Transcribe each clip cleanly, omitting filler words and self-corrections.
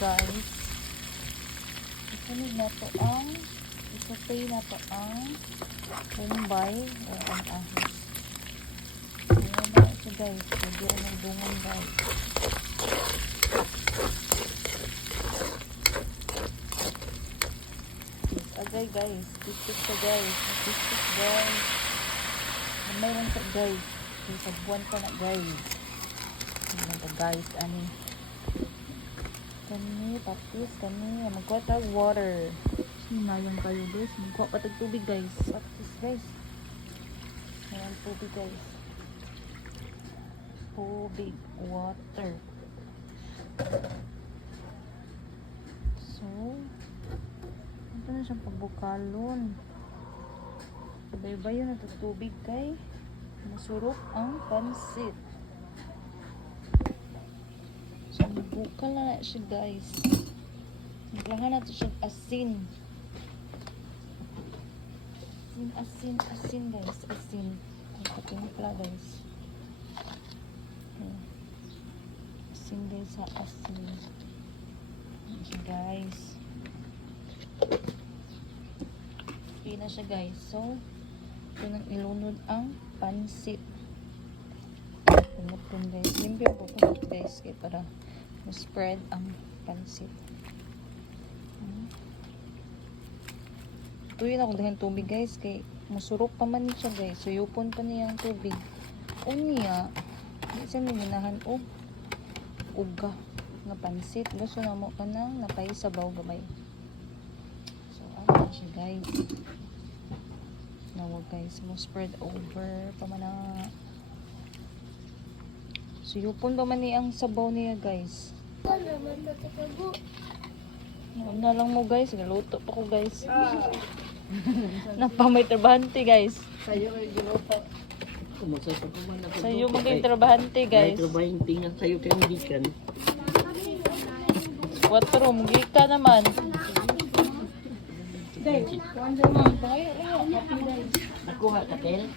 guys. Isunod na to ang isutay na to ang bombay o ang ahos. Ayan na ito guys. Pwede ang bungan guys. Agay guys. Tistik ka guys. Tistik guys. May lang sa guys. Sa buwan ka na guys. Ano guys. Ani. Kani. Tapos kani. Magkuha tag water. Sinayang kayo guys. Magkuha pa tag tubig guys. Tapos guys. Ayan tubig guys. Tubig. Water. So. Ito na siyang pagbukalon. Sabay-bayo na ito tubig kay masurok ang pansit. So, bukal na siya guys. Naglangan natin siya asin. Asin guys. Asin. Ang patimpla guys. Asin guys sa asin. Ayan siya guys. Okay na siya guys. So, ito nang ilunod ang pansit. Pumutun guys. Limpyo po pumut guys. Kaya para ma-spread ang pansit. Tuyo na ako dahil tubig guys. Kaya masurok pa man siya guys. Suyupon pa niya ang tubig. Unya. Hindi siya mininahan o uga na pansit. Gusto na mo ka nang napay sabaw gabay. So, ano siya guys. Nawag guys, mo spread over pamana. Suyupon pa man ni ang sabaw niya guys. Na lang mo guys, naluto pa ko guys. Napamay trabahante guys. Sayo kayo giluto. Sayo maging trabahante guys. May trabahante nga sayo kayo gikan. Watro, gika naman. Nakuha ka tel?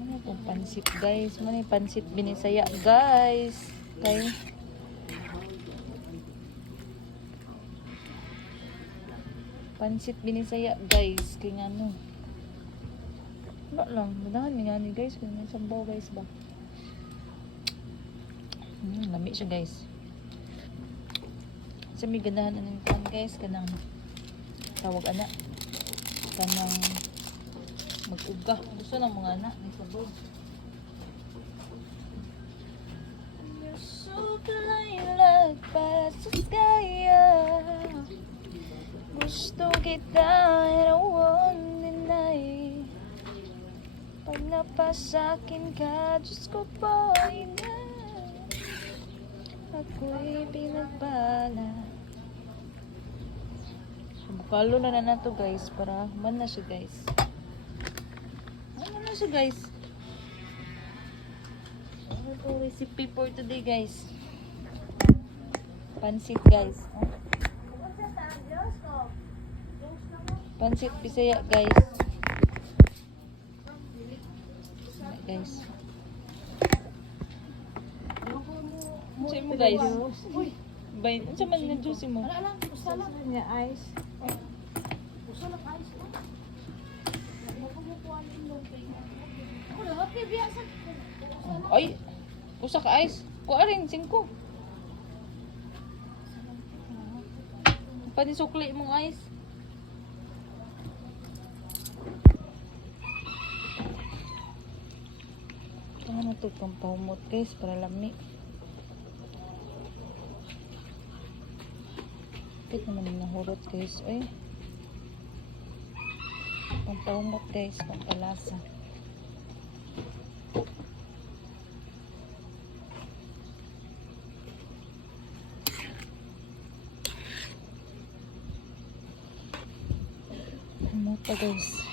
Ano itong pansit guys? Ano yung pansit binisaya guys? Okay. Pansit binisaya guys. Kaya ano? Wala lang. Madahan nga ni guys. Kaya may sambaw guys ba? Lami siya guys. Sa may ganahan anong kan guys. Kanang tawag anak. Kanang mag-uga. Gusto ng mga anak. May sabaw. Suklay pasas kaya. Gusto kita and I won't deny. Pag napasakin ka, Diyos ko po ina. Ako'y pinagbala. So, bukalo na nato guys. Para man na siya guys. Ano na siya guys? Ano itong recipe for today guys? Pansit guys. Pansit bisaya guys. Guys. Sa mo guys. Bay, unsa man nga juice mo? Ala lang, usala niya ice. Usala ice. Ako lahat ni biya sa. Ay, usa ka ice. Kuha rin 5. Panisukli mong ice. Ano ito itong pahumot guys para lami. Bakit naman yung nahurot guys? Ay. Pang pahumot guys, pang palasa. Humot pa guys.